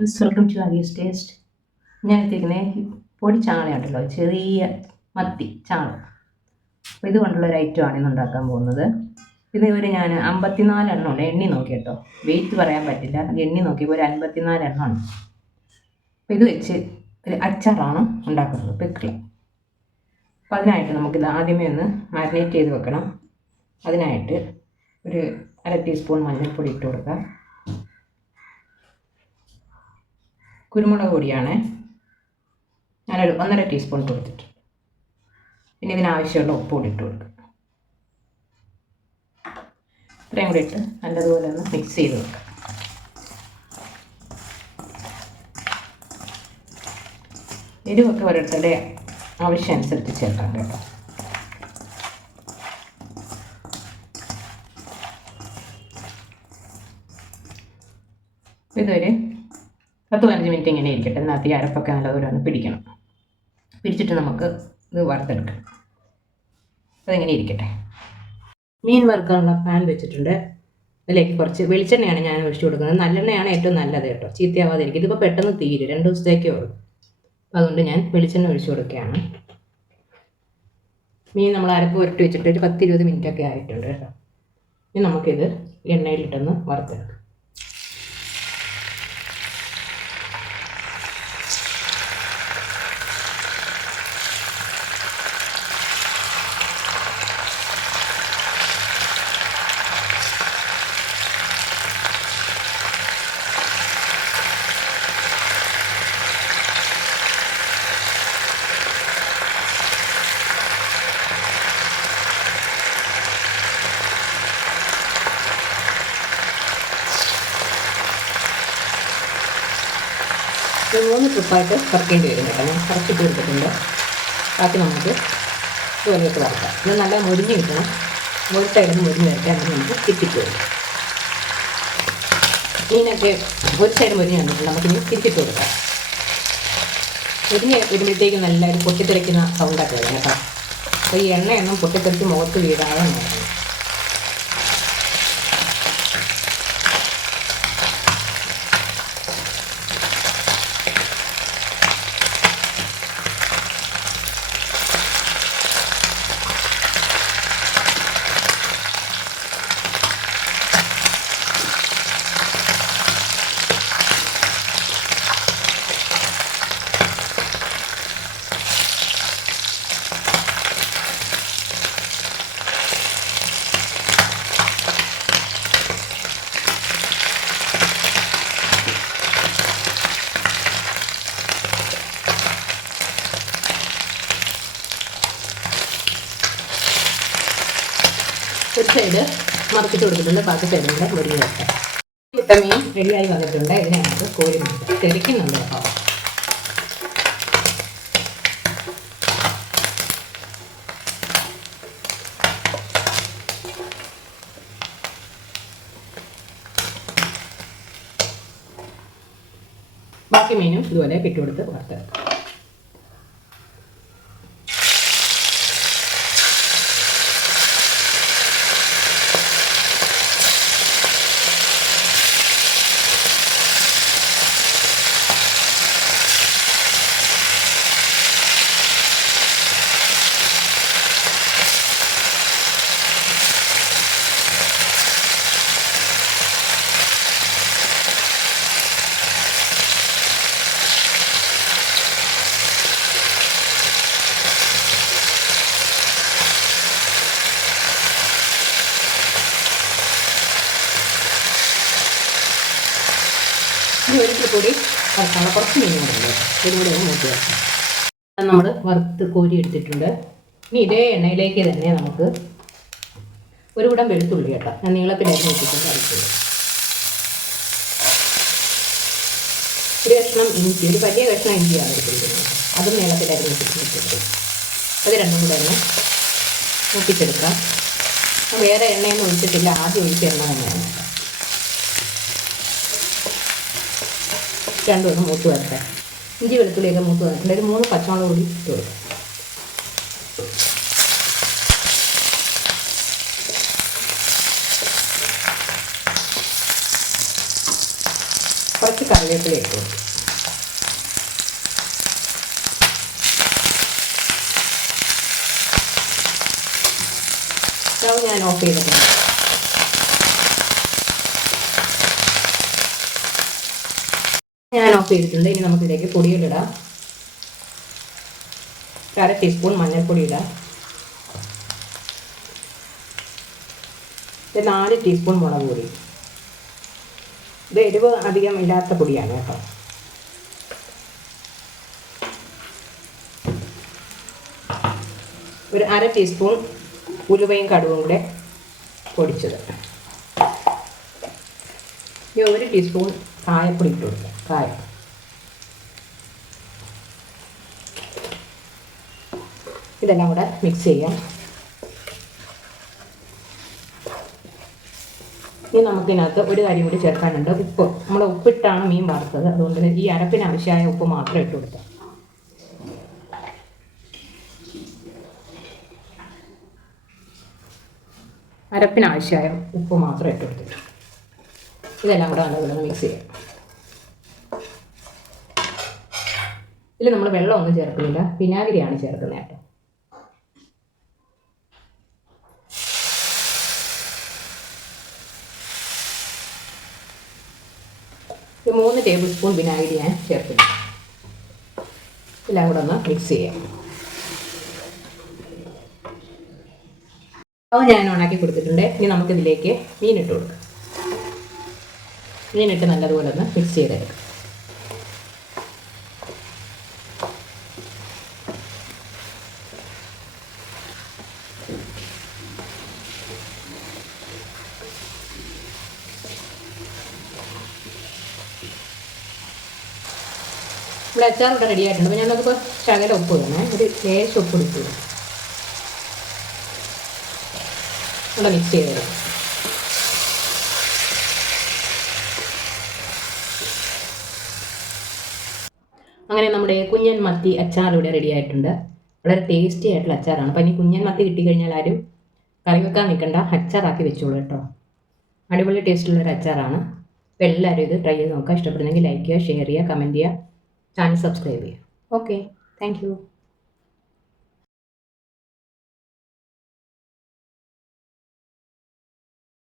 Welcome to ആഗീസ് taste. ഞാൻ എടുത്തിരിക്കുന്നത് പൊടി ചാളയുണ്ടല്ലോ, ചെറിയ മത്തി ചാള. അപ്പോൾ ഇതുകൊണ്ടുള്ള ഒരു ഐറ്റമാണ് ഇന്ന് ഉണ്ടാക്കാൻ പോകുന്നത്. ഇതുവരെ ഞാൻ 54 എണ്ണമുണ്ട്. എണ്ണി നോക്കി കേട്ടോ, വെയിറ്റ് പറയാൻ പറ്റില്ല. അത് എണ്ണി നോക്കിയപ്പോൾ ഒരു 54 എണ്ണമാണ്. അപ്പോൾ ഇത് വെച്ച് ഒരു അച്ചാറാണ് ഉണ്ടാക്കുന്നത്, പിക്കിൾ. അപ്പോൾ അതിനായിട്ട് നമുക്കിത് ആദ്യമേ ഒന്ന് മാരിനേറ്റ് ചെയ്ത് വെക്കണം. അതിനായിട്ട് ഒരു 1/2 ടീസ്പൂൺ മഞ്ഞൾപ്പൊടി ഇട്ട് കൊടുക്കാം. കുരുമുളക് പൊടിയാണ് ഞാനൊരു 1.5 ടീസ്പൂൺ കൊടുത്തിട്ടുണ്ട്. പിന്നെ ഇതിനാവശ്യമുള്ള ഉപ്പ് കൂടി ഇട്ട് കൊടുക്കുക. ഇത്രയും കൂടി ഇട്ട് നല്ലതുപോലെ ഒന്ന് മിക്സ് ചെയ്ത് വെക്കുക. എരിവൊക്കെ ഓരോരുത്തരുടെ ആവശ്യമനുസരിച്ച് ചേർക്കാം കേട്ടോ. ഇതൊരു 10-15 മിനിറ്റ് ഇങ്ങനെ ഇരിക്കട്ടെ. അതിനകത്ത് ഈ അരപ്പൊക്കെ നല്ലതുപോലെ ഒന്ന് പിടിക്കണം. പിടിച്ചിട്ട് നമുക്ക് ഇത് വറുത്തെടുക്കാം. അതിങ്ങനെ ഇരിക്കട്ടെ. മീൻ വറുക്കാനുള്ള പാൻ വെച്ചിട്ടുണ്ട്. അതിലേക്ക് കുറച്ച് വെളിച്ചെണ്ണയാണ് ഞാൻ ഒഴിച്ചു കൊടുക്കുന്നത്. നല്ലെണ്ണയാണ് ഏറ്റവും നല്ലത് കേട്ടോ, ചീത്തയാവാതിരിക്കും. ഇതിപ്പോൾ പെട്ടെന്ന് തീരും, 2 ദിവസത്തേക്കേ ഉള്ളൂ. അപ്പോൾ അതുകൊണ്ട് ഞാൻ വെളിച്ചെണ്ണ ഒഴിച്ചു കൊടുക്കുകയാണ്. മീൻ നമ്മൾ അരപ്പ് ഉരുട്ടി വെച്ചിട്ട് ഒരു 10-20 മിനിറ്റൊക്കെ ആയിട്ടുണ്ട് കേട്ടോ. ഇനി നമുക്കിത് എണ്ണയിലിട്ടൊന്ന് വറുത്തെടുക്കാം. ഇത് 3 ട്രിപ്പായിട്ട് വറുക്കേണ്ടി വരും കേട്ടോ. ഞാൻ കുറച്ചിട്ട് കൊടുത്തിട്ടുണ്ട്. ബാക്കി നമുക്ക് ഇതുപോലെയൊക്കെ വറുക്കാം. ഇത് നല്ല മുരിഞ്ഞ് കിട്ടണം. ഒരു സൈഡിൽ മുരിഞ്ഞ് വരയ്ക്കാൻ നമുക്ക് തിരിച്ചിട്ട് കൊടുക്കാം. മീനൊക്കെ ഒരു സൈഡ് മുരിഞ്ഞ് വന്നിട്ടുണ്ട്. നമുക്കിനി തിരിച്ചിട്ട് കൊടുക്കാം. മുരിഞ്ഞ് വരുമ്പോഴത്തേക്ക് നല്ല ഒരു പൊട്ടിത്തെറിക്കുന്ന സൗണ്ടൊക്കെ വരും കേട്ടോ. അപ്പോൾ ഈ എണ്ണയൊന്നും പൊട്ടിത്തെറിച്ച് മുഖത്ത് വീഴാതെ നോക്കണം. ഒരു സൈഡ് മറച്ചിട്ട് കൊടുത്തിട്ടുണ്ട്. ബാക്കി സൈഡും കൂടെ മുരിഞ്ഞ് വെക്കാം. ഇട്ട മീൻ റെഡിയായി വന്നിട്ടുണ്ട്. ഇതിനകത്ത് കോരി മാറ്റാം. തെറിക്കുന്നുണ്ട് കേട്ടോ. ബാക്കി മീനും ഇതുപോലെ ഇട്ടുകൊടുത്ത് വറുത്തെടുക്കാം. ഇനി ഒരിക്കൽ കൂടി വറുക്കാനുള്ള കുറച്ച് മീൻ കൂടെ ഇതിലൂടെ ഒന്ന് മൂട്ടി വെക്കാം. നമ്മൾ വറുത്ത് കോരി എടുത്തിട്ടുണ്ട്. ഇനി ഇതേ എണ്ണയിലേക്ക് തന്നെ നമുക്ക് ഒരു കുടം വെളുത്തുള്ളി കേട്ടോ, ഞാൻ നീളത്തിലായിരുന്നു വെച്ചിട്ടുണ്ട്, അടിച്ചുള്ളൂ. ഒരു കഷ്ണം ഇഞ്ചി, ഒരു വലിയ കഷ്ണം ഇഞ്ചിയാണ് എടുത്തിരിക്കുന്നത്. അതും നീളത്തിലായിരുന്നു വെച്ചിട്ടുണ്ട്. അത് രണ്ടും കൂടെ ഒന്ന് മൂപ്പിച്ചെടുക്കാം. വേറെ എണ്ണയൊന്നും ഒഴിച്ചിട്ടില്ല, ആദ്യം ഒഴിച്ച എണ്ണ തന്നെയാണ്. രണ്ടും ഒന്ന് മൂത്ത് വരട്ടെ. ഇഞ്ചി വെളുത്തുള്ളിയൊക്കെ മൂത്ത് വന്നിട്ടുണ്ട്. ഒരു 3 പച്ചമുളക് കൂടി ഇട്ട് കൊടുക്കാം. കുറച്ച് കറിവേപ്പില ഇട്ട് കൊടുക്കും. സ്റ്റൗ ഞാൻ ഓഫ് ചെയ്തിട്ടുണ്ട്. ഞാൻ ഓഫ് ചെയ്തിട്ടുണ്ട്. ഇനി നമുക്കിതിലേക്ക് പൊടികളിടാം. 1/2 ടീസ്പൂൺ മഞ്ഞൾപ്പൊടി ഇടാം. 4 ടീസ്പൂൺ മുളക് പൊടി. ഇത് എരിവ് അധികം ഇല്ലാത്ത പൊടിയാണ് കേട്ടോ. ഒരു 1/2 ടീസ്പൂൺ ഉലുവയും കടുകും കൂടെ പൊടിച്ചത്. 1 ടീസ്പൂൺ കായപ്പൊടി ഇട്ട് കൊടുക്കുക. കായം. ഇതെല്ലാം കൂടെ മിക്സ് ചെയ്യാം. ഇനി നമുക്കിതിനകത്ത് ഒരു കാര്യം കൂടി ചേർക്കാനുണ്ട്. ഉപ്പ്. നമ്മൾ ഉപ്പിട്ടാണ് മീൻ വറുത്തത്. അതുകൊണ്ട് ഈ അരപ്പിന് ആവശ്യമായ ഉപ്പ് മാത്രം ഇട്ട് കൊടുക്കാം. അരപ്പിനാവശ്യമായ ഉപ്പ് മാത്രം ഇട്ട് കൊടുത്തിട്ട് ഇതെല്ലാം കൂടെ നല്ലപോലെ മിക്സ് ചെയ്യാം. ഇതിൽ നമ്മൾ വെള്ളമൊന്നും ചേർക്കുന്നില്ല, വിനാഗിരിയാണ് ചേർക്കുന്നത് കേട്ടോ. ഒരു 3 ടേബിൾ സ്പൂൺ വിനാഗിരി ഞാൻ ചേർക്കുന്നു. എല്ലാം കൂടെ ഒന്ന് മിക്സ് ചെയ്യാം. അത് ഞാൻ ഉണക്കി കൊടുത്തിട്ടുണ്ട്. ഇനി നമുക്കിതിലേക്ക് മീനിട്ട് കൊടുക്കാം. മീനിട്ട് നല്ലതുപോലെ ഒന്ന് മിക്സ് ചെയ്തെടുക്കാം. ഇവിടെ അച്ചാർ ഇവിടെ റെഡി ആയിട്ടുണ്ട്. അപ്പോൾ ഞാൻ നമുക്കിപ്പോൾ ശകലം ഉപ്പ് ഇടണേ. ഒരു ലേശം ഉപ്പ് ഇട്ടു ഇവിടെ മിക്സ് ചെയ്തെടുക്കും. അങ്ങനെ നമ്മുടെ കുഞ്ഞൻ മത്തി അച്ചാർ ഇവിടെ റെഡി ആയിട്ടുണ്ട്. വളരെ ടേസ്റ്റി ആയിട്ടുള്ള അച്ചാറാണ്. അപ്പോൾ ഇനി കുഞ്ഞൻ മത്തി കിട്ടിക്കഴിഞ്ഞാൽ ആരും കറി വെക്കാൻ നിൽക്കണ്ട, അച്ചാറാക്കി വെച്ചോളൂ കേട്ടോ. അടിപൊളി ടേസ്റ്റുള്ളൊരു അച്ചാറാണ്. അപ്പോൾ എല്ലാവരും ഇത് ട്രൈ ചെയ്ത് നോക്കുക. ഇഷ്ടപ്പെടുന്നെങ്കിൽ ലൈക്ക് ചെയ്യുക, ഷെയർ ചെയ്യുക, കമൻറ്റ് ചെയ്യുക, ചാനൽ സബ്സ്ക്രൈബ് ചെയ്യുക. Okay, thank you.